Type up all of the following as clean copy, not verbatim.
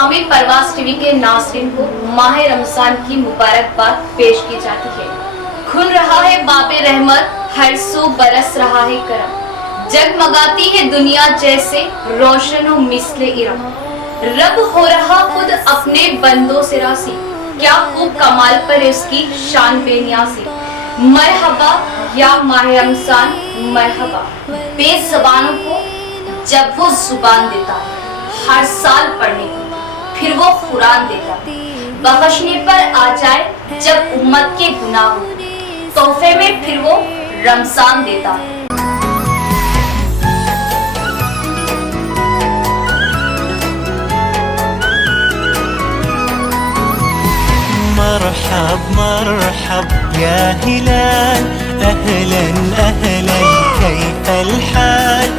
तमामी परवाज़ TV के नाज़रीन को माह रमजान की मुबारकबाद पेश की जाती है। खुल रहा है बाबे रहमत, हर सो बरस रहा है करम, जगमगाती है दुनिया जैसे रोशन व मिसले इरम। रब हो रहा खुद अपने बंदों से रासी, क्या खूब कमाल पर उसकी शान बेनियाज़ी। मरहबा या माह रमजान मरहबा, बेज़बानों को जब वो जुबान देता है हर साल पढ़ने को, फिर वो कुरान देता है बख्शने पर आ जाए जब उम्मत के गुनाह हो, तोहफे में फिर वो रमजान देता है। मरहब मरहब या हिलाल, अहलन अहलन कैफल हाल,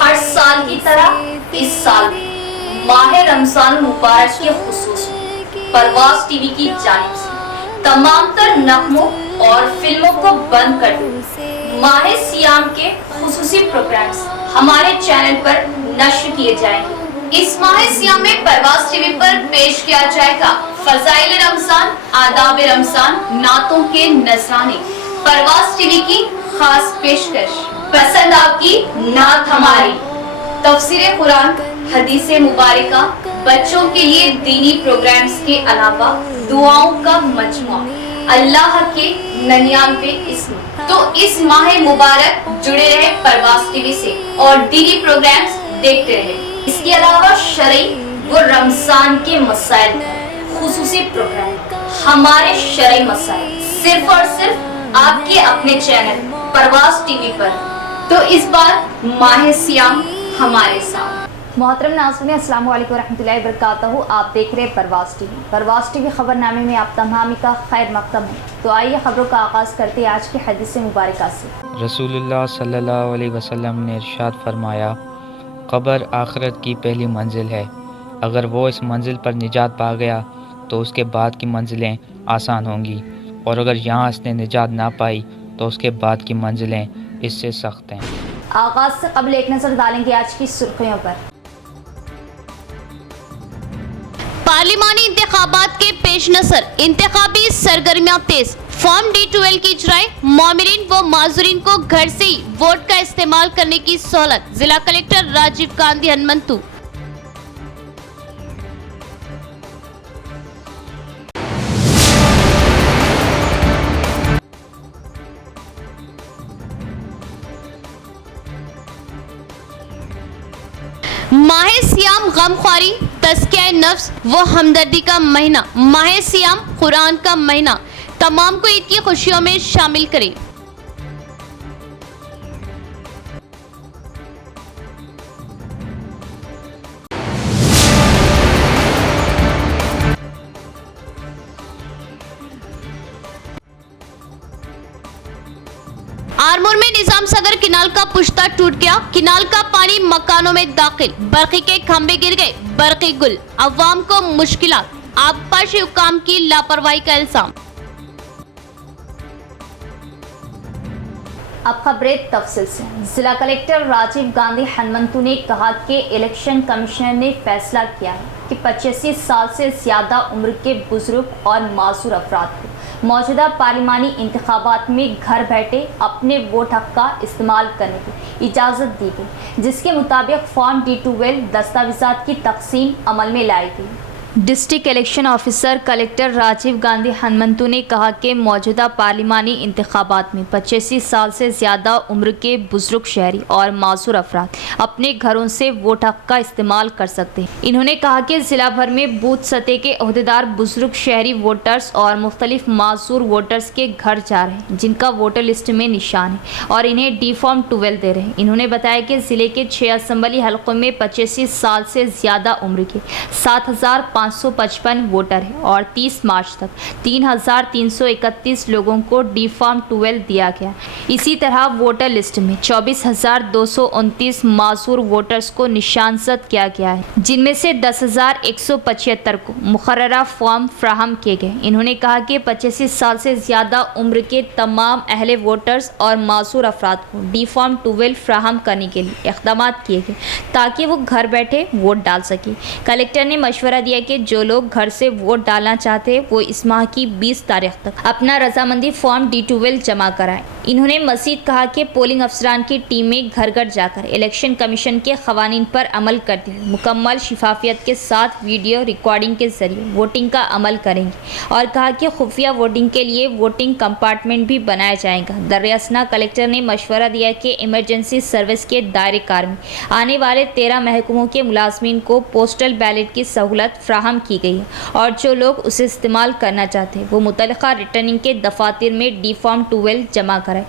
हर साल की तरह इस साल माह रमजान मुबारक के खुसूस परवाज़ टीवी की जानिब से तमाम तर नगमों और फिल्मों को बंद कर दो। माह सियाम के खुसूसी प्रोग्राम्स हमारे चैनल पर नश्र किए जाएंगे। इस माह सियाम में परवाज़ टीवी पर पेश किया जाएगा फज़ाइल रमजान, आदाब रमजान, नातों के नजराने। परवाज़ टीवी की खास पेशकश, पसंद आपकी नात हमारी, तफसीर कुरान, हदीसे मुबारका, बच्चों के लिए दीनी प्रोग्राम्स के अलावा दुआओं का मजमुआ, अल्लाह के 99 इस्म। तो इस माह मुबारक जुड़े रहे परवाज़ टीवी से और दीनी प्रोग्राम्स देखते रहे। इसके अलावा शरई व रमजान के मसाइल खुसूसी प्रोग्राम, हमारे शरई मसाइल सिर्फ और सिर्फ आपके अपने चैनल परवाज़ टीवी पर। तो इस बार माह सियाम हमारे साथ। मोहतरम नाज़रीन, अस्सलामु अलैकुम रहमतुल्लाहि व बरकातहू। आप देख रहे हैं परवाज़ टीवी। परवाज़ टीवी खबरनामे में आप तमाम का खैर मकदम है। तो आइए खबरों का आगाज़ करते हैं आज की हदीस मुबारका से। रसूलुल्लाह सल्लल्लाहु अलैहि वसल्लम ने इरशाद फरमाया, क़ब्र आखिरत की पहली मंजिल है। अगर वो इस मंजिल पर निजात पा गया तो उसके बाद की मंजिलें आसान होंगी, और अगर यहाँ इसने निजात ना पाई तो उसके बाद की मंजिलें इससे सख्त हैं। आगाज़ से कबल एक नज़र डालेंगे आज की सुर्खियों पर। पार्लिमानी इंतखाबात के पेश नज़र इंतखाबी सरगर्मियां तेज। फॉर्म D12 की इजराई, मोमिरीन व माजूरीन को घर से ही वोट का इस्तेमाल करने की सहूलत। जिला कलेक्टर राजीव गांधी हनुमंतु। माह सियाम गमख्वारी, तज़किया नफ्स व हमदर्दी का महीना। माह सियाम कुरान का महीना, तमाम को ईद की खुशियों में शामिल करें। आरमूर में निजाम सगर किनाल का पुश्ता टूट गया, किनाल का पानी मकानों में दाखिल, बरक़ी के खंभे गिर गए, बरक़ी गुल, अवाम को मुश्किलात, आबपाशी हुकाम की लापरवाही का इल्जाम। अब खबरें तफसील से। जिला कलेक्टर राजीव गांधी हनुमंतु ने कहा कि इलेक्शन कमीशन ने फैसला किया है कि 85 साल से ज़्यादा उम्र के बुजुर्ग और मासूर अफराद को मौजूदा पार्लिमानी इंतखाबात में घर बैठे अपने वोट हक का इस्तेमाल करने की इजाज़त दी गई, जिसके मुताबिक फॉर्म D12 दस्तावेज़ात की तकसीम अमल में लाई गई। District election officer collector Rajiv Gandhi Hanumanthu ने कहा कि मौजूदा पार्लिमानी इंतखाबात में 85 साल से ज़्यादा उम्र के बुजुर्ग शहरी और मासूर अफराद अपने घरों से वोट हक का इस्तेमाल कर सकते हैं। इन्होंने कहा कि ज़िला भर में बूथ सतह के अहदेदार बुजुर्ग शहरी वोटर्स और मुख्तलिफ मासूर वोटर्स के घर जा रहे हैं, जिनका वोटर लिस्ट में निशान है, और इन्हें D फॉर्म 12 दे रहे हैं। इन्होंने बताया कि ज़िले के 6 असम्बली हलकों में 85 साल से ज़्यादा उम्र के 7,500 555 वोटर है और 30 मार्च तक 3,331 लोगों को डी फॉर्म 12 दिया गया। इसी तरह वोटर लिस्ट में 24,229 मासूर वोटर्स को निशानजद किया गया है, जिनमें से 10,175 को मुकर्ररा फॉर्म फ्राहम किए गए। इन्होंने कहा कि 85 साल से ज़्यादा उम्र के तमाम अहले वोटर्स और मासूर अफराद को डी फॉर्म 12 फ्राहम करने के लिए इक़दाम किए गए ताकि वो घर बैठे वोट डाल सके। कलेक्टर ने मशवरा दिया कि जो लोग घर से वोट डालना चाहते हैं वो इस माह की 20 तारीख तक अपना रजामंदी फॉर्म D12 जमा कराएं। इन्होंने मज़ीद कहा कि पोलिंग अफसरान की टीमें घर घर जाकर इलेक्शन कमीशन के क़वानीन पर अमल करती हुई मुकम्मल शिफाफियत के साथ वीडियो रिकॉर्डिंग के जरिए वोटिंग का अमल करेंगी और कहा कि खुफिया वोटिंग के लिए वोटिंग कंपार्टमेंट भी बनाया जाएगा। दरअसल कलेक्टर ने मशवरा दिया कि इमरजेंसी सर्विस के दायरे कार में आने वाले 13 महकमों के मुलाजमीन को पोस्टल बैलेट की सहूलत फ्राहम की गई है और जो लोग उसे इस्तेमाल करना चाहते हैं वो मुतल्लिका रिटर्निंग के दफातर में डी फॉर्म 12 जमा कराएं।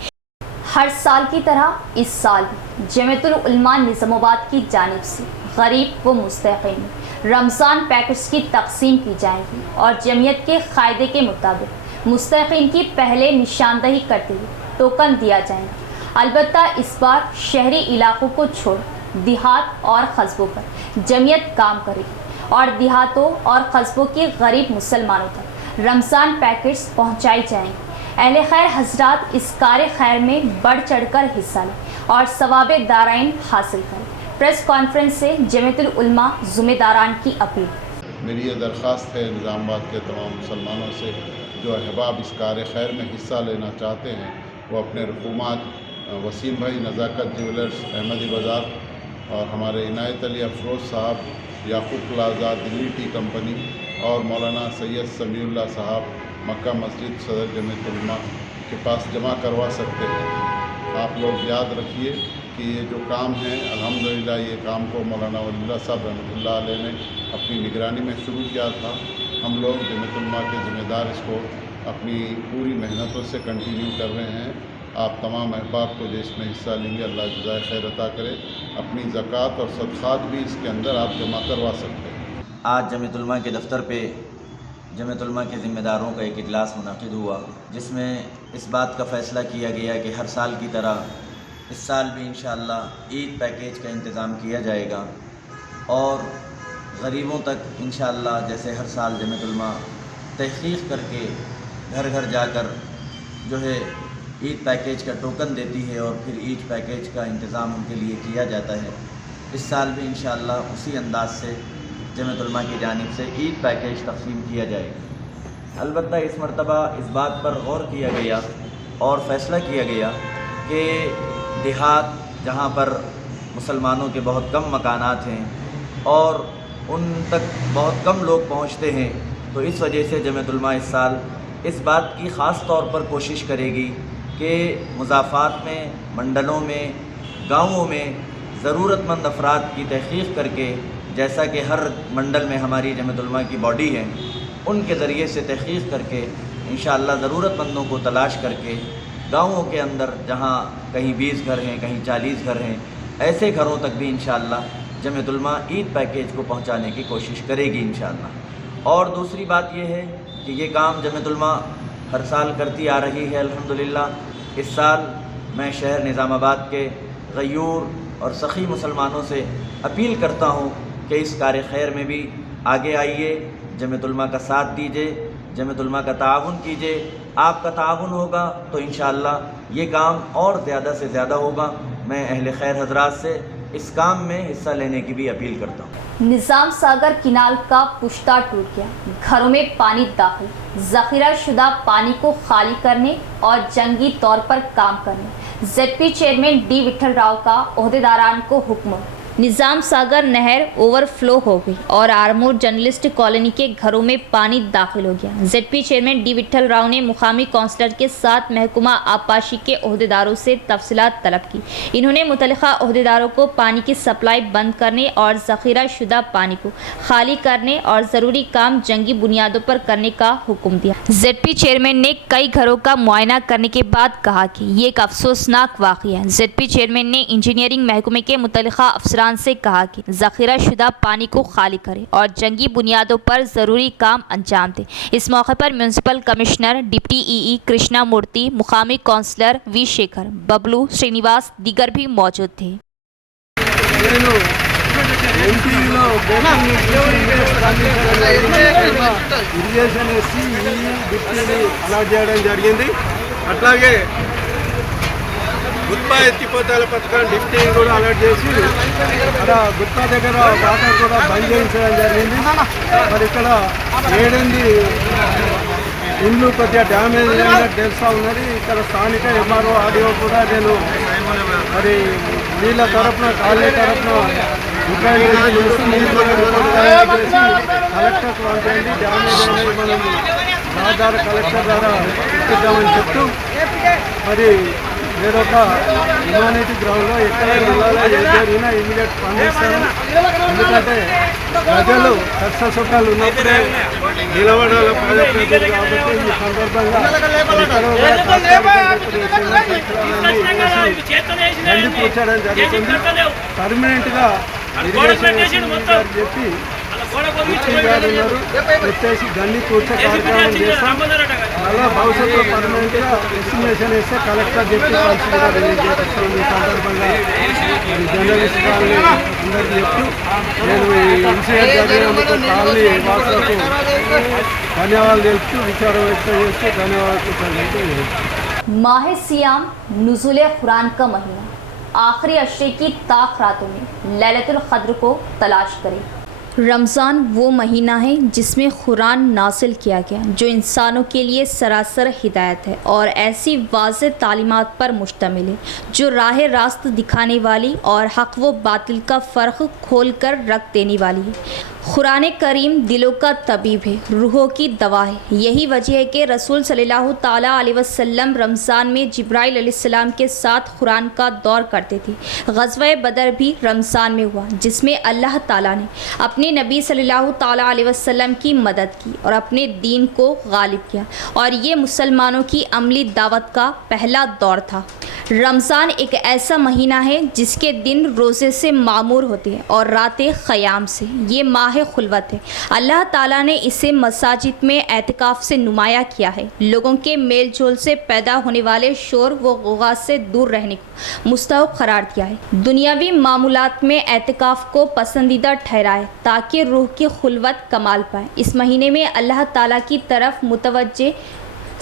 हर साल की तरह इस साल भी जमीयतुल उलमा निज़ामाबाद की जानिब से गरीब व मुस्तहिक़ीन में रमज़ान पैकेट्स की तकसीम की जाएगी और जमीयत के क़ायदे के मुताबिक मुस्तहिक़ीन की पहले निशानदही करते हुए टोकन दिया जाएगा। अलबत्ता इस बार शहरी इलाकों को छोड़ देहात और कस्बों पर जमीयत काम करेगी और देहातों और कस्बों के गरीब मुसलमानों तक रमज़ान पैकेट्स पहुँचाई जाएंगी। अहले खैर हजरात इस कार्य खैर में बढ़ चढ़कर हिस्सा लें और सवाबे दाराइन हासिल करें। प्रेस कॉन्फ्रेंस से जमीयतुल उलमा ज़िम्मेदारान की अपील। मेरी ये दरख्वास्त है निज़ामाबाद के तमाम मुसलमानों से जो अहबाब इस कार्य खैर में हिस्सा लेना चाहते हैं वो अपने रकूमात वसीम भाई नज़ाकत ज्वेलर्स अहमदी बाज़ार और हमारे इनायत अली अफरोज़ साहब याकूब प्लाजा दिल्ली टी कंपनी और मौलाना सैयद समीउल्लाह साहब मक्का मस्जिद सदर जमीयतुल उलमा के पास जमा करवा सकते हैं। आप लोग याद रखिए कि ये जो काम है अल्हम्दुलिल्लाह ये काम को मौलाना वलीउल्लाह साहब रहमतुल्लाह अलैह ने अपनी निगरानी में शुरू किया था। हम लोग जमीयतुल उलमा के ज़िम्मेदार इसको अपनी पूरी मेहनतों से कंटिन्यू कर रहे हैं। आप तमाम अहबाब को जो इसमें हिस्सा लेंगे अल्लाह जज़ाए खैर अता करे। अपनी ज़कात और सदक़ात भी इसके अंदर आप जमा करवा सकते हैं। आज जमीयतुल उलमा के दफ्तर पे जमीयतुल उलमा के ज़िम्मेदारों का एक इजलास मुनक़िद हुआ जिसमें इस बात का फ़ैसला किया गया कि हर साल की तरह इस साल भी इंशाअल्लाह ईद पैकेज का इंतज़ाम किया जाएगा और गरीबों तक इंशाअल्लाह जैसे हर साल जमीयतुल उलमा तहक़ीक़ करके घर घर जाकर जो है ईद पैकेज का टोकन देती है और फिर ईद पैकेज का इंतज़ाम उनके लिए किया जाता है। इस साल भी इंशाअल्लाह उसी अंदाज से जमीयतुल उलमा की जानिब से ईद पैकेज तक़सीम किया जाएगा। अलबत्ता इस मरतबा इस बात पर गौर किया गया और फ़ैसला किया गया कि देहात जहाँ पर मुसलमानों के बहुत कम मकानात हैं और उन तक बहुत कम लोग पहुँचते हैं, तो इस वजह से जमीयतुल उलमा इस साल इस बात की ख़ास तौर पर कोशिश करेगी कि मुज़ाफ़ात में, मंडलों में, गाँवों में ज़रूरतमंद अफराद की तहक़ीक़ करके, जैसा कि हर मंडल में हमारी जमीयतुल उलमा की बॉडी है, उनके ज़रिए से तहक़ीक़ करके इंशाअल्लाह ज़रूरतमंदों को तलाश करके गाँवों के अंदर जहाँ कहीं 20 घर हैं, कहीं 40 घर हैं, ऐसे घरों तक भी इंशाअल्लाह जमीयतुल उलमा ईद पैकेज को पहुँचाने की कोशिश करेगी इंशाअल्लाह। और दूसरी बात यह है कि ये काम जमीयतुल उलमा हर साल करती आ रही है अल्हम्दुलिल्लाह। इस साल मैं शहर निज़ामाबाद के गयूर और सखी मुसलमानों से अपील करता हूँ कि इस कार्य खैर में भी आगे आइए, जमीयतुल उलमा का साथ दीजिए, जमीयतुल उलमा का ताउन कीजिए। आपका ताउन होगा तो इंशाअल्लाह ये काम और ज़्यादा से ज़्यादा होगा। मैं अहले खैर हजरात से इस काम में हिस्सा लेने की भी अपील करता हूँ। निज़ाम सागर किनाल का पुश्ता टूट गया, घरों में पानी दाखिल, ज़ख़ीरा शुदा पानी को खाली करने और जंगी तौर पर काम करने ZP chairman D Vithal Rao का ओहदेदारान को हुक्म। निज़ाम सागर नहर ओवरफ्लो हो गई और आरमूर जर्नलिस्ट कॉलोनी के घरों में पानी दाखिल हो गया। ZP chairman D Vithal Rao ने मुकामी काउंसलर के साथ महकमा आबपाशी के ओहदेदारों से तफसीलात तलब की। इन्होंने मुतल्लिका ओहदेदारों को पानी की सप्लाई बंद करने और ज़ख़ीरा शुदा पानी को खाली करने और ज़रूरी काम जंगी बुनियादों पर करने का हुक्म दिया। ZP चेयरमैन ने कई घरों का मुआयना करने के बाद कहा कि ये एक अफसोसनाक वाक़या है। ZP चेयरमैन ने इंजीनियरिंग महकमे के मुतल्लिका अफसरान अफसरान से कहा कि जखीरा शुदा पानी को खाली करें और जंगी बुनियादों पर ज़रूरी काम अंजाम दें। इस मौके पर municipal commissioner, deputy EE Krishna Murthy, मुकामी काउंसलर वी शेखर, बबलू, श्रीनिवास दीगर भी मौजूद थे। ఇరిగేషన్ ఎస్సీ డిప్యూటీని అలాట్ చేయడం జరిగింది. అట్లాగే గుత్పా ఎత్తిపోతాల పథకం డిప్యూటీని కూడా అలాట్ చేసి అక్కడ గుత్పా దగ్గర వాటర్ కూడా బంద్ చేయించడం జరిగింది. మరి ఇక్కడ 7 ఇండ్లు కొద్దిగా డ్యామేజ్ అయినట్టు తెలుస్తూ ఉన్నది. ఇక్కడ స్థానిక ఎంఆర్ఓ ఆడియో కూడా నేను మరి నీళ్ళ తరఫున కాలనీ తరఫున రిప్రజెంటేషన్ చేసి నీళ్ళు చేసి కలెక్టర్కి పంపండి, డ్యామేజ్ అయినవి మనం నా ద్వారా కలెక్టర్ ద్వారా ఇప్పిద్దామని చెప్తూ మరి వేరొక హ్యుమానిటీ గ్రౌండ్లో ఎక్కడ వెళ్ళాలో ఏ జరిగినా ఇమీడియట్ స్పందిస్తాను. ఎందుకంటే ప్రజలు కష్ట సుఖాలు ఉన్నప్పుడే నిలబడాల ప్రజాప్రతినిధులు కాబట్టి ఈ సందర్భంగా గండి పూడ్చడం జరుగుతుంది. పర్మనెంట్గా ఇరిగేషన్ గారు చెప్పి గారు ఉన్నారు వచ్చేసి గండి పూడ్చే కార్యక్రమం చేస్తాం. మళ్ళీ భవిష్యత్తులో పర్మనెంట్గా ఎస్టిమేషన్ వేస్తే కలెక్టర్ చెప్పి పరిస్థితిగా రిలీజ్ చేస్తాం. ఈ సందర్భంగా జర్నలిస్ట్ కాలనీ అందరికీ చెప్తూ నేను ఈ ఇన్సిడెంట్ జరిగినందుకు కాలనీ వాసులకు ధన్యవాదాలు తెలుపుతూ విచారం వ్యక్తం చేస్తూ ధన్యవాదాలు తెలుపుతూ माह सियाम नुज़ुल कुरान का महीना आखिरी अशरे की ताक रातों में लैलतुल क़द्र को तलाश करें। रमज़ान वो महीना है जिसमें कुरान नाज़िल किया गया, जो इंसानों के लिए सरासर हिदायत है और ऐसी वाज़ेह तालीमात पर मुश्तमिल है जो राह रास्त दिखाने वाली और हक़ व बातिल का फ़र्क खोल कर रख देने वाली है। कुरान करीम दिलों का तबीब है, रूहों की दवा है। यही वजह है कि रसूल सल्लल्लाहु ताला अलैहि वसल्लम रमज़ान में जिब्राइल अलैहिस्सलाम के साथ कुरान का दौर करते थे। ग़ज़वा बदर भी रमज़ान में हुआ, जिसमें अल्लाह ताला ने अपने नबी सल्लल्लाहु ताला अलैहि वसल्लम की मदद की और अपने दीन को गालिब किया, और ये मुसलमानों की अमली दावत का पहला दौर था। रमज़ान एक ऐसा महीना है जिसके दिन रोज़े से मामूर होते हैं और रातें क़याम से। ये माह खुलवत है। अल्लाह ताला ने इसे मसाजिद में एतिकाफ़ से नुमाया किया है। लोगों के मेल जोल से पैदा होने वाले शोर व गुगा से दूर रहने को मुस्तहब करार दिया है। दुनियावी मामूलात में एतिकाफ़ को पसंदीदा ठहराए ताकि रूह की खुलवत कमाल पाए। इस महीने में अल्लाह ताला की तरफ मुतवज्जे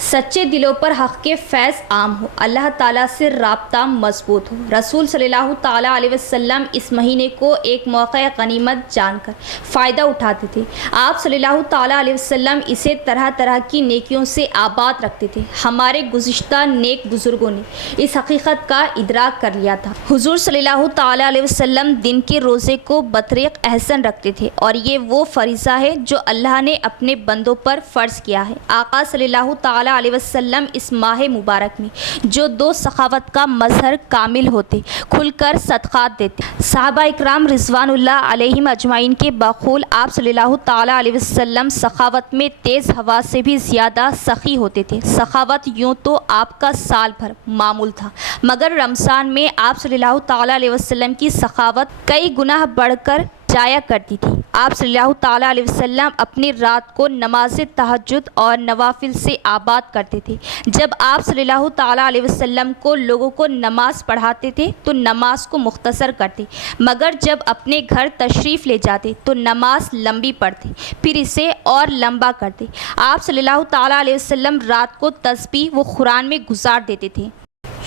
सच्चे दिलों पर हक़ के फैज़ आम हो, अल्लाह ताला से राब्ता मजबूत हो। रसूल सल्लल्लाहु ताला अलैहि वसल्लम इस महीने को एक मौक़े गनीमत जानकर फ़ायदा उठाते थे। आप सल्लल्लाहु ताला अलैहि वसल्लम इसे तरह तरह की नेकियों से आबाद रखते थे। हमारे गुज़िश्ता नेक बुज़ुर्गों ने इस हकीकत का इदराक कर लिया था। हुज़ूर सल्लल्लाहु ताला अलैहि वसल्लम दिन के रोज़े को बतरीक़ एहसन रखते थे और ये वो फ़रीज़ा है जो अल्लाह ने अपने बंदों पर फ़र्ज़ किया है। आका सल्लल्लाहु ताला अलैहि वसल्लम इस माह मुबारक में जो दो सखावत का मज़हर कामिल होते, खुलकर सदक़ात देते। सहाबा इकराम रिज़वानुल्लाह अलैहिम अजमाइन के बखूल आप सल्लल्लाहु ताला अलैहि वसल्लम सखावत में तेज़ हवा से भी ज़्यादा सखी होते थे। सखावत यूँ तो आपका साल भर मामूल था, मगर रमज़ान में आप सल्लल्लाहु ताला अलैहि वसल्लम की सखावत कई गुना बढ़कर जाया करती थी। आप सल्लल्लाहु ताला अलैहि वसल्लम अपनी रात को नमाज तहज्जुद और नवाफिल से आबाद करते थे। जब आप सल्लल्लाहु ताला अलैहि वसल्लम को लोगों को नमाज पढ़ाते थे तो नमाज को मुख्तसर करते, मगर जब अपने घर तशरीफ़ ले जाते तो नमाज लंबी पढ़ते, फिर इसे और लंबा करते। आप सल्लल्लाहु ताला अलैहि वसल्लम रात को तस्बीह व कुरान में गुजार देते थे।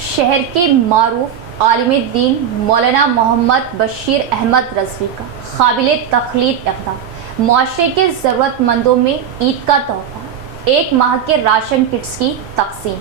शहर के मारूफ आलिम दीन मौलाना मोहम्मद बशीर अहमद रज़वी का काबिल तख्लीद इक़दाम, मुआशरे के ज़रूरतमंदों में ईद का तोहफ़ा, 1 माह के राशन किट्स की तक़सीम।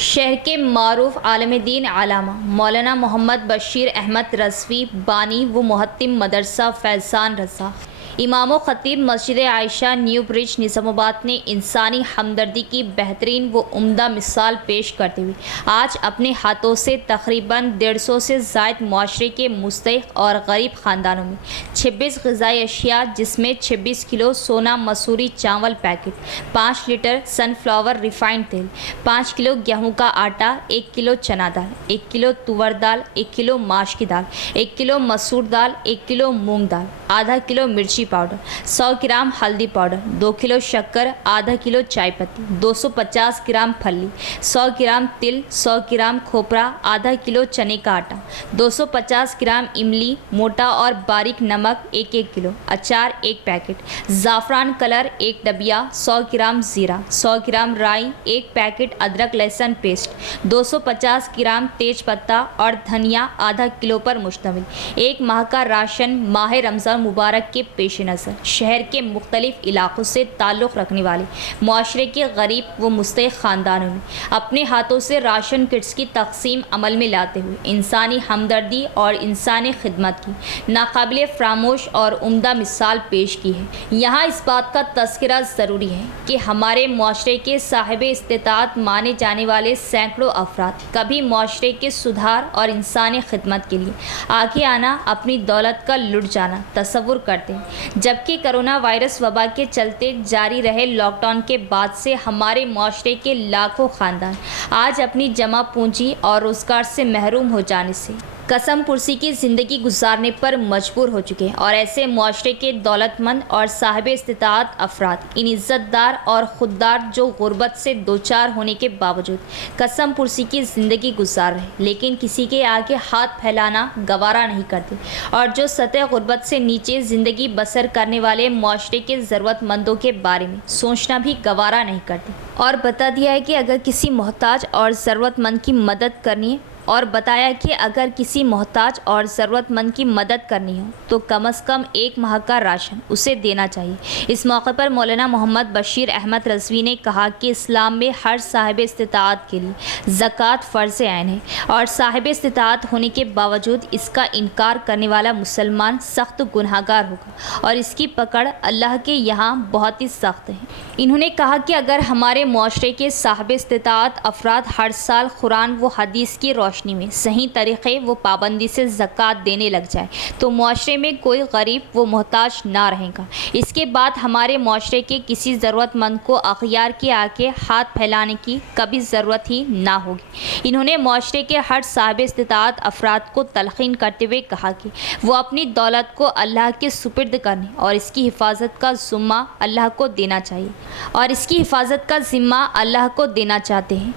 शहर के मारूफ आलिम दीन आलामा मौलाना मोहम्मद बशीर अहमद रज़वी बानी व मुहत्तिम मदरसा फैज़ान रज़ा इमाम खतीब मस्जिद आयशा न्यू ब्रिज निज़ामाबाद ने इंसानी हमदर्दी की बेहतरीन व उम्दा मिसाल पेश करते हुए आज अपने हाथों से तकरीबन 150 से ज़ायद मुआशरे के मुस्तहिक़ और गरीब ख़ानदानों में 26 ग़िज़ाई अशिया जिसमें 26 किलो सोना मसूरी चावल पैकेट, 5 लीटर सनफ्लावर रिफाइंड तेल, 5 किलो गेहूँ का आटा, 1 किलो चना दाल, 1 किलो तुवर दाल, 1 किलो माश की दाल, 1 किलो मसूर दाल, 1 किलो मूंग दाल, आधा किलो मिर्ची पाउडर, 100 ग्राम हल्दी पाउडर, 2 किलो शक्कर, आधा किलो चाय पत्ती, 250 ग्राम फली, 100 ग्राम तिल, 100 ग्राम खोपरा, आधा किलो चने का आटा, 250 ग्राम इमली, मोटा और बारीक नमक 1-1 किलो, अचार 1 पैकेट, ज़ाफ़रान कलर 1 डबिया, 100 ग्राम ज़ीरा, 100 ग्राम राई, 1 पैकेट अदरक लहसुन पेस्ट, 250 ग्राम तेज पत्ता और धनिया आधा किलो पर मुश्तमिल 1 माह का राशन माह रमज़ान मुबारक के पेश नज़र शहर के मुख्तलिफ इलाक़ों से ताल्लुक़ रखने वाले मुआशरे के गरीब व मुस्तहिक़ ख़ानदानों ने अपने हाथों से राशन किट्स की तक़सीम अमल में लाते हुए इंसानी हमदर्दी और इंसानी खिदमत की नाकाबिले फ़रामोश और उम्दा मिसाल पेश की है। यहाँ इस बात का तज़किरा ज़रूरी है कि हमारे मुआशरे के साहिब इस्तिताअत माने जाने वाले सैकड़ों अफराद कभी मुआशरे के सुधार और इंसानी खिदमत के लिए आगे आना, अपनी दौलत का लुट जाना तसव्वुर करते हैं, जबकि कोरोना वायरस वबा के चलते जारी रहे लॉकडाउन के बाद से हमारे मुआशरे के लाखों ख़ानदान आज अपनी जमा पूंजी और रोज़गार से महरूम हो जाने से कसम पुरसी की ज़िंदगी गुजारने पर मजबूर हो चुके हैं और ऐसे मुआशरे के दौलतमंद और साहिब इस्तिताअत अफराद इन इज़्ज़तदार और खुददार जो गुर्बत से दोचार होने के बावजूद कसम पुरसी की ज़िंदगी गुजार रहे लेकिन किसी के आगे हाथ फैलाना गवारा नहीं करते और जो सतह गुर्बत से नीचे ज़िंदगी बसर करने वाले मुआशरे के ज़रूरतमंदों के बारे में सोचना भी गवारा नहीं करते और बता दिया है कि अगर किसी मोहताज और ज़रूरतमंद की मदद करनी है और बताया कि अगर किसी मोहताज और ज़रूरतमंद की मदद करनी हो तो कम से कम 1 माह का राशन उसे देना चाहिए। इस मौके पर मौलाना मोहम्मद बशीर अहमद रज़वी ने कहा कि इस्लाम में हर साहिब इस्तिताअत के लिए ज़कात फ़र्ज़ ऐन है और साहिब इस्तिताअत होने के बावजूद इसका इनकार करने वाला मुसलमान सख्त गुनहगार होगा और इसकी पकड़ अल्लाह के यहाँ बहुत ही सख्त है। इन्होंने कहा कि अगर हमारे मुआशरे के साहिब इस्तिताअत अफराद हर साल कुरान व हदीस की रोशनी में सही तरीक़े व पाबंदी से ज़कात देने लग जाए तो मुआशरे में कोई गरीब व मोहताज ना रहेगा। इसके बाद हमारे मुआशरे के किसी ज़रूरतमंद को अख़ियार के आगे हाथ फैलाने की कभी ज़रूरत ही ना होगी। इन्होंने मुआशरे के हर साहिब इस्तिताअत अफराद को तलक़ीन करते हुए कहा कि वो अपनी दौलत को अल्लाह के सुपुर्द करने और इसकी हिफाजत का ज़िम्मा अल्लाह को देना चाहिए और इसकी हिफाजत का ज़िम्मा अल्लाह को देना चाहते हैं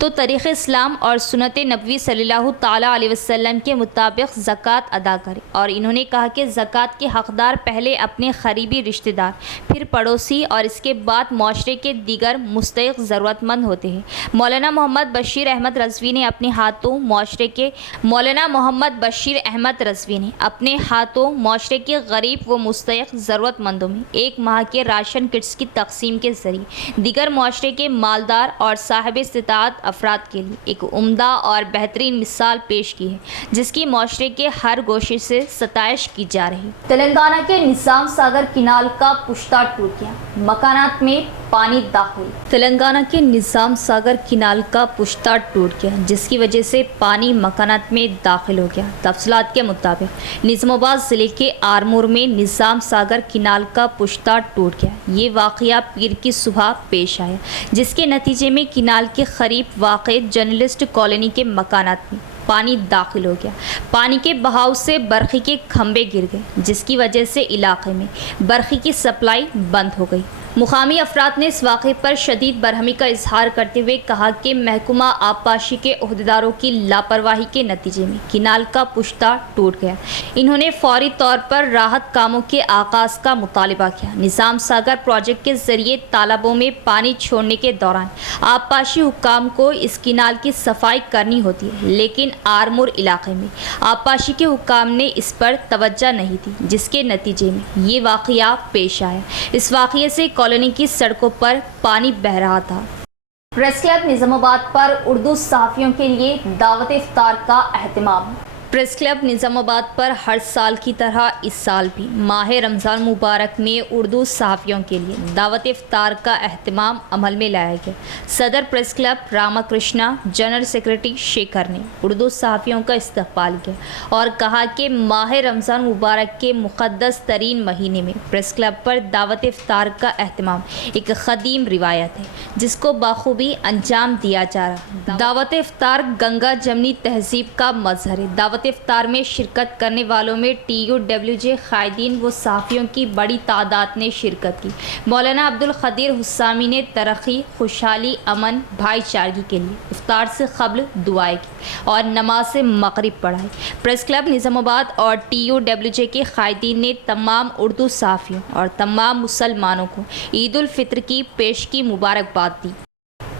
तो तरीक़ इस्लाम और सुन्नत नबवी सल्लल्लाहु ताला अलैहि वसल्लम के मुताबिक ज़कात अदा करें और इन्होंने कहा कि ज़कात के हक़दार पहले अपने क़रीबी रिश्तेदार, फिर पड़ोसी और इसके बाद मुआशरे के दीगर मुस्तहिक़ ज़रूरतमंद होते हैं। मौलाना मोहम्मद बशीर अहमद रज़वी ने अपने हाथों मुआशरे के गरीब व मुस्तहिक़ ज़रूरतमंदों में 1 माह के राशन किट्स की तक़सीम के ज़रिए दीगर मुआशरे के मालदार और साहिब इस्तिताअत अफराद के लिए एक उम्दा और बेहतरीन मिसाल पेश की है जिसकी मुआशरे के हर गोशे से सताइश की जा रही। तेलंगाना के निज़ाम सागर किनाल का पुश्ता टूट गया, मकानात में पानी दाखिल। तेलंगाना के निज़ाम सागर किनाल का पुश्ता टूट गया जिसकी वजह से पानी मकानात में दाखिल हो गया। तफसीलात के मुताबिक निज़ामाबाद ज़िले के आरमूर में निज़ाम सागर किनाल का पुश्ता टूट गया। ये वाक़या पीर की सुबह पेश आया जिसके नतीजे में किनाल के करीब वाक़े जर्नलिस्ट कॉलोनी के मकानात में पानी दाखिल हो गया। पानी के बहाव से बरखी के खंभे गिर गए जिसकी वजह से इलाके में बरखी की सप्लाई बंद हो गई। मुकामी अफराद ने इस वाक़े पर शदीद बरहमी का इजहार करते हुए कहा कि महकमा आबपाशी के ओहदेदारों की लापरवाही के नतीजे में किनाल का पुश्ता टूट गया। इन्होंने फौरी तौर पर राहत कामों के आगाज़ का मुतालबा किया। निज़ाम सागर प्रोजेक्ट के ज़रिए तालाबों में पानी छोड़ने के दौरान आबपाशी हुक्काम को इस किनाल की सफाई करनी होती है लेकिन आरमूर इलाके में आबपाशी के हुक्काम ने इस पर तवज्जो नहीं दी जिसके नतीजे में ये वाक़या पेश आया। इस वाक़ये से कॉलोनी की सड़कों पर पानी बह रहा था। प्रेस क्लब निज़ामाबाद पर उर्दू सहाफ़ियों के लिए दावत इफ्तार का अहतमाम। प्रेस क्लब निज़ामाबाद पर हर साल की तरह इस साल भी माह रमज़ान मुबारक में उर्दू सहाफ़ियों के लिए दावत इफ्तार का अहतमाम अमल में लाया गया। सदर press club Ramakrishna general secretary Shekhar ने उर्दू सहाफ़ियों का इस्तकबाल किया और कहा कि माह रमज़ान मुबारक के मुक़द्दस तरीन महीने में प्रेस क्लब पर दावत इफ्तार का अहतमाम एक ख़दीम रिवायत है जिसको बाखूबी अंजाम दिया जा रहा है। दावत इफ्तार गंगा जमनी तहजीब का मजहर है। दावत इफ्तार में शिरकत करने वालों में TUWJ कायदीन व सहाफ़ियों की बड़ी तादाद ने शिरकत की। मौलाना अब्दुल क़दीर हुस्सामी ने तरक्की, खुशहाली, अमन, भाईचारगी के लिए इफ्तार से क़ब्ल दुआएं की और नमाज मग़रिब पढ़ाई। प्रेस क्लब निज़ामाबाद और TUWJ के कायदीन ने तमाम उर्दू सहाफ़ियों और तमाम मुसलमानों को ईद उल फ़ित्र की पेशगी मुबारकबाद दी।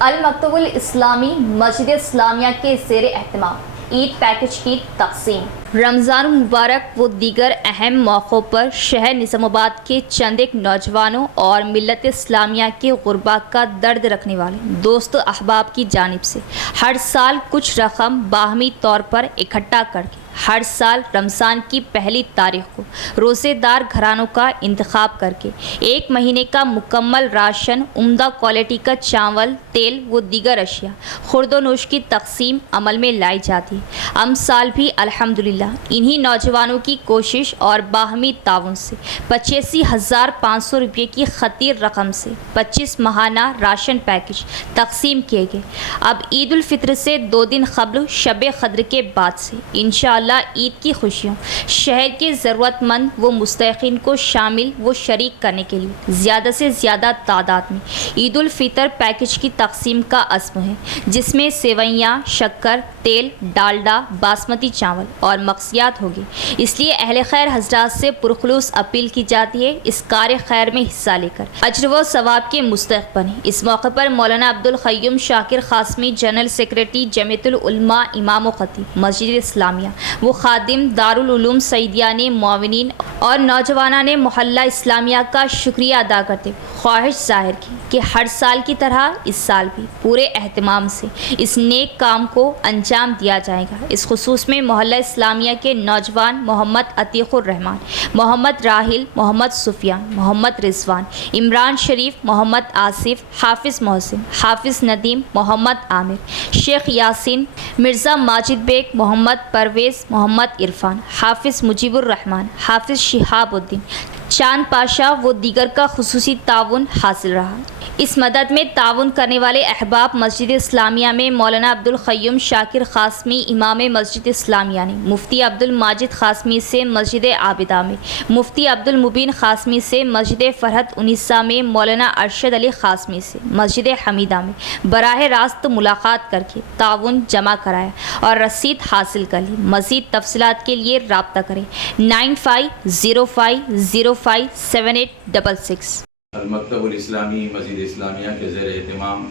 अल मकतबुल इस्लामी मस्जिद इस्लामिया के ज़ेर एहतमाम ईद पैकेज की तक़सीम। रमज़ान मुबारक व दीगर अहम मौक़ों पर शहर निज़ामाबाद के चंद एक नौजवानों और मिल्लत इस्लामिया के गुरबा का दर्द रखने वाले दोस्त अहबाब की जानिब से हर साल कुछ रकम बाहमी तौर पर इकट्ठा करके हर साल रमज़ान की पहली तारीख को रोज़ेदार घरानों का इंतखाब करके एक महीने का मुकम्मल राशन, उम्दा क्वालिटी का चावल, तेल व दीगर अशिया खुर्दोनोश की तक़सीम अमल में लाई जाती है। हम साल भी अल्हम्दुलिल्लाह इन्हीं नौजवानों की कोशिश और बाहमी ताउन से 85,500 रुपये की खतीर रकम से 25 माहाना राशन पैकेज तक़सीम किए गए। अब ईद उल फ़ित्र से 2 दिन क़ब्ल शब क़द्र के बाद से इंशाअल्लाह ईद की खुशियों शहर के ज़रूरतमंद व मुस्तहिक़ीन को शामिल व शरीक करने के लिए ज़्यादा से ज़्यादा तादाद में ईद उल फ़ितर पैकेज की तक़सीम का अज़्म है, जिसमें सेवइयाँ, शक्कर, तेल, डालडा, बासमती चावल और मक़सियात होगी। इसलिए अहले खैर हज़रात से पुरखुलूस अपील की जाती है इस कार्य खैर में हिस्सा लेकर अज्र व सवाब के मुस्तहिक़ बने। इस मौके पर मौलाना अब्दुल क़य्यूम शाकिर क़ासमी जनरल सेक्रेटरी जमीयतुल उलमा इमाम व ख़तीब मस्जिद इस्लामिया वो खादिम दारुल उलूम सईदिया ने मुआविनीन और नौजवाना ने मोहल्ला इस्लामिया का शुक्रिया अदा करते ख्वाहिश जाहिर की कि हर साल की तरह इस साल भी पूरे एहतमाम से इस नेक काम को अंजाम दिया जाएगा। इस खुसूस में मोहल्ला इस्लामिया के नौजवान मोहम्मद अतीक़ुर रहमान, मोहम्मद राहिल, मोहम्मद सुफियान, मोहम्मद रिजवान, इमरान शरीफ, मोहम्मद आसिफ, हाफिज़ मोहसिन, हाफिज़ नदीम, मोहम्मद आमिर, शेख यासीन, मिर्ज़ा माजिद बेग, मोहम्मद परवेज़, मोहम्मद इरफान, हाफिज़ मुजीबुर रहमान, हाफिज़ शिहाबुद्दीन, चांद पाशा व दीगर का खुसूसी ताउन हासिल रहा। इस मदद में ताउन करने वाले अहबाब मस्जिद इस्लामिया में मौलाना अब्दुल क़य्यूम शाकिर क़ासमी इमाम मस्जिद इस्लामिया ने मुफ्ती अब्दुल माजिद क़ासमी से मस्जिद आबिदा में, मुफ्ती अब्दुल मुबीन क़ासमी से मस्जिद फ़रहत उनिसा में, मौलाना अरशद अली क़ासमी से मस्जिद हमीदा में बराह रास्त मुलाकात करके ताउन जमा कराया और रसीद हासिल कर ली। मज़ीद तफसीलात के लिए रब्ता करें 9505057866। मकतबुल इस्लामी मस्जिद इस्लामिया के ज़ेर एहतमाम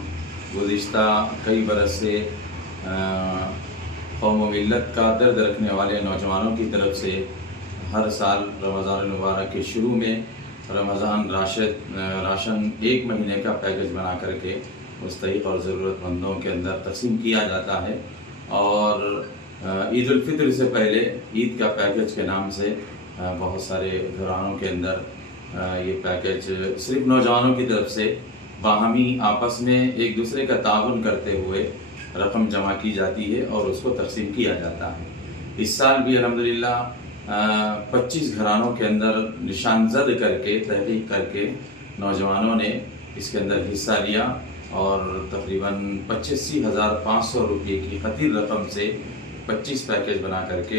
गुज़िश्ता कई बरस से कौम व मिल्लत का दर्द रखने वाले नौजवानों की तरफ से हर साल रमज़ान मुबारक के शुरू में रमज़ान राशन 1 महीने का पैकेज बना करके मुस्तहिक़ और ज़रूरतमंदों के अंदर तक़सीम किया जाता है। और ईद उल फ़ित्र से पहले ईद का पैकेज के नाम से बहुत सारे घरानों के अंदर ये पैकेज सिर्फ नौजवानों की तरफ से बाहमी आपस में एक दूसरे का ताउन करते हुए रकम जमा की जाती है और उसको तक़सीम किया जाता है। इस साल भी अल्हम्दुलिल्लाह 25 घरानों के अंदर निशानज़द करके तहक़ीक़ करके नौजवानों ने इसके अंदर हिस्सा लिया और तकरीबन 85,500 रुपये की खतीर रकम से 25 पैकेज बना करके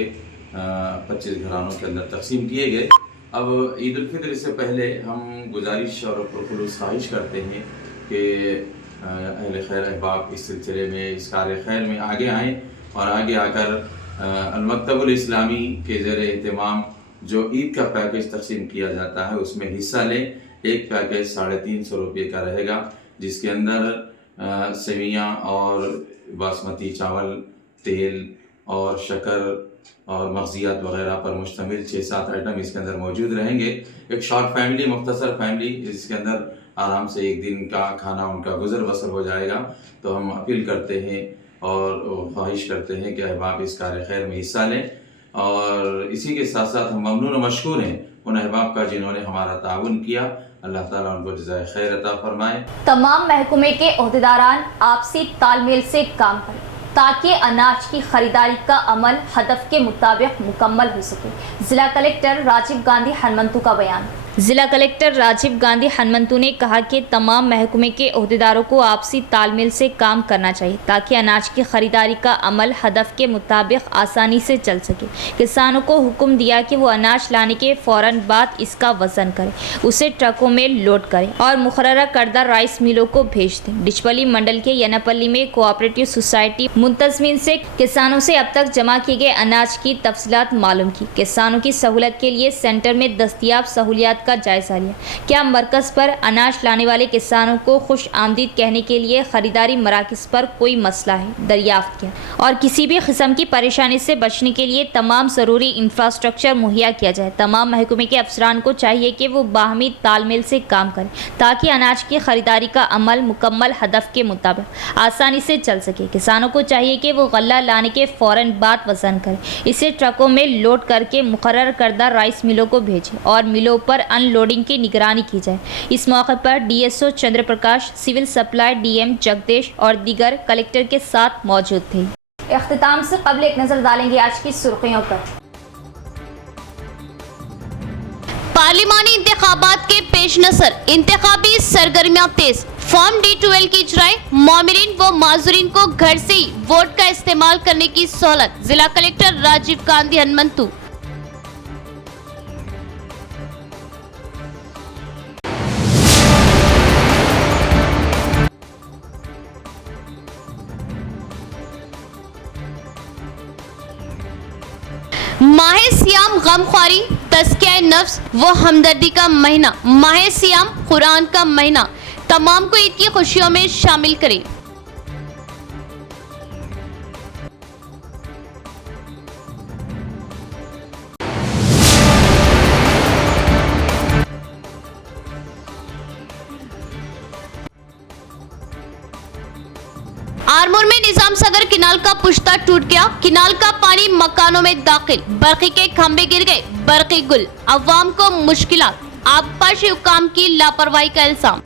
25 घरानों के अंदर तक़सीम किए गए। अब ईद उल फ़ित्र से पहले हम गुजारिश और पुरखुलूस ख्वाहिश करते हैं कि अहले खैर अहबाब इस सिलसिले में इस कार्य खैर में आगे आएँ और आगे आकर अल मकतबुल इस्लामी के ज़ेर एहतमाम जो ईद का पैकेज तक़सीम किया जाता है उसमें हिस्सा लें। एक पैकेज 350 रुपये का रहेगा जिसके अंदर सेवियाँ और बासमती चावल, तेल और शक्कर और मग़ज़ियात वग़ैरह पर मुश्तमिल 6-7 आइटम इसके अंदर मौजूद रहेंगे। एक शॉर्ट फैमिली, मुख्तसर फैमिली जिसके अंदर आराम से एक दिन का खाना उनका गुज़र बसर हो जाएगा। तो हम अपील करते हैं और ख्वाहिश करते हैं कि अहबाब इस कार्य खैर में हिस्सा लें और इसी के साथ साथ हम ममनून और मशकूर हैं उन अहबाब का जिन्होंने हमारा ताउन किया। अल्लाह ताला उनको जज़ाए खैर अता फरमाए। तमाम महकमे के ओहदेदारान आपसी तालमेल से काम करें ताकि अनाज की खरीदारी का अमल हदफ के मुताबिक मुकम्मल हो सके। जिला कलेक्टर राजीव गांधी हनुमंतु का बयान। जिला कलेक्टर राजीव गांधी हनुमंतु ने कहा कि तमाम महकमे के ओहदेदारों को आपसी तालमेल से काम करना चाहिए ताकि अनाज की खरीदारी का अमल हदफ के मुताबिक आसानी से चल सके। किसानों को हुक्म दिया कि वो अनाज लाने के फ़ौरन बाद इसका वज़न करें, उसे ट्रकों में लोड करें और मुकर्रर करदा राइस मिलों को भेज दें। डिचपल्ली मंडल के यनापल्ली में कोऑपरेटिव सोसाइटी मुंतज़मीन से किसानों से अब तक जमा किए गए अनाज की तफसीलात मालूम की। किसानों की सहूलत के लिए सेंटर में दस्तियाब सहूलियात का जायजा लिया। क्या मरकज़ पर अनाज लाने वाले किसानों को खुश आमदीद कहने के लिए खरीदारी मराकज़ पर कोई मसला है दरियाफ्त किया और किसी भी किस्म की परेशानी से बचने के लिए तमाम ज़रूरी इंफ्रास्ट्रक्चर मुहैया किया जाए। तमाम महकमे के अफसरान को चाहिए कि वो बाहमी तालमेल से काम करें ताकि अनाज की खरीदारी का अमल मुकम्मल हदफ के मुताबिक आसानी से चल सके। किसानों को चाहिए कि वो गल्ला लाने के फ़ौरन बाद वज़न करें, इसे ट्रकों में लोड करके मुकर्रर करदा राइस मिलों को भेजें और मिलों पर अनलोडिंग की निगरानी की जाए। इस मौके पर DSO चंद्र प्रकाश, सिविल सप्लाई DM जगदेश और दीगर कलेक्टर के साथ मौजूद थे। इख्तिताम से कबल एक नज़र डालेंगे आज की सुर्खियों पर। पार्लिमानी इंतखाबात के पेश नज़र इंतखाबी सरगर्मियां तेज। फॉर्म D12 की इजराई मोमिरीन व माजुरीन को घर से ही वोट का इस्तेमाल करने की सहूलत। जिला कलेक्टर राजीव गांधी हनुमंतु। माहे सियाम गमख्वारी, तज़किया नफ्स व हमदर्दी का महीना। माहे सियाम कुरान का महीना तमाम को ईद की खुशियों में शामिल करें। आरमूर में निजाम सागर किनाल का पुश्ता टूट गया। किनाल का पानी मकानों में दाखिल, बरक़ी के खंभे गिर गए, बरक़ी गुल। अवाम को मुश्किलात, आबपाशी हुकाम की लापरवाही का इल्जाम।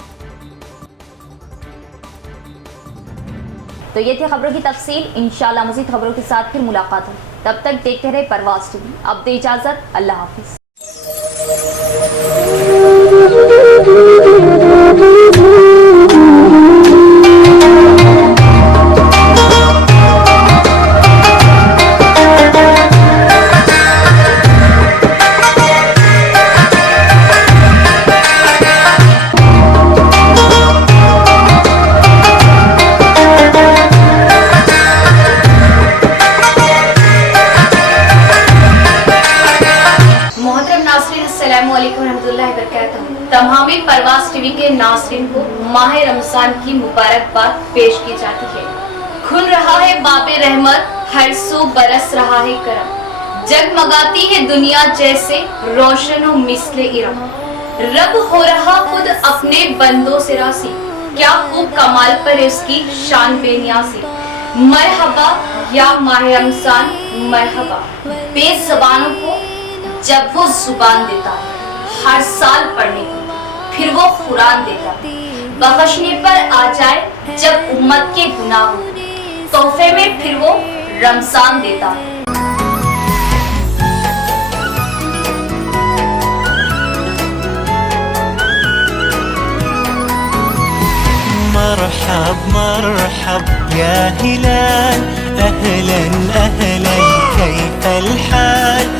तो ये थी खबरों की तफसील। इंशाल्लाह मज़ीद खबरों के साथ फिर मुलाकात हो। तब तक देखते रहे परवाज़ टीवी। अब दे इजाज़त, अल्लाह हाफिज़। तमामी परवाज़ टीवी के नाज़रीन को माह रमज़ान की मुबारकबाद पेश की जाती है। खुल रहा है बाबे रहमत, हर सो बरस रहा है करम। जगमगाती है दुनिया जैसे रोशन व मिस्ले इरम। रब हो रहा खुद अपने बंदों से रासी, क्या खूब कमाल पर उसकी शान बेनियासी। मरहबा या माह रमज़ान मरहबा, बेज़बानों को जब वो जुबान देता है हर साल पढ़ने को, फिर वो कुरान देता, बख्शने पर आ जाए जब उम्मत के गुनाह हो, तोहफे में फिर वो रमजान देता है। मरहब मरहब या हिलाल, अहलन अहलन कैफल हाल,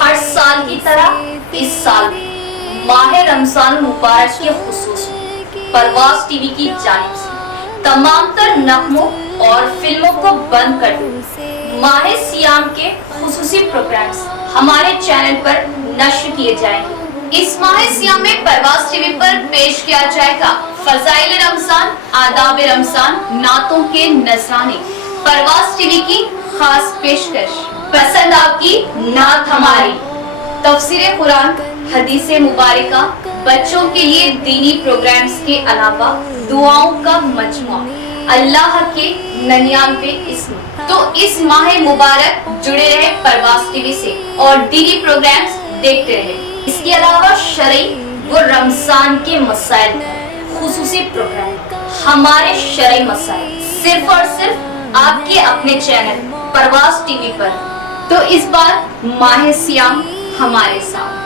हर साल की तरह इस साल भी माह रमजान मुबारक के खुसूस परवाज़ टीवी की जानिब से तमाम तर नगमों और फिल्मों को बंद कर दो। माह सियाम के खुसूसी प्रोग्राम्स हमारे चैनल पर नश्र किए जाएंगे। इस माह सियाम में परवाज़ टीवी पर पेश किया जाएगा फज़ाइल रमजान, आदाब रमजान, नातों के नज़राने। परवाज़ टीवी की खास पेशकश, पसंद आपकी नात हमारी, तफसीर कुरान, हदीस मुबारका, बच्चों के लिए दीनी प्रोग्राम्स के अलावा दुआओं का मजमुआ, अल्लाह के 99 इस्म। तो इस माह मुबारक जुड़े रहे परवाज़ टीवी से और दीनी प्रोग्राम्स देखते रहे। इसके अलावा शरई व रमजान के मसाइल पर खुसूसी प्रोग्राम हमारे शरई मसाइल सिर्फ और सिर्फ आपके अपने चैनल परवाज़ टीवी पर। तो इस बार माह सियाम हमारे साथ।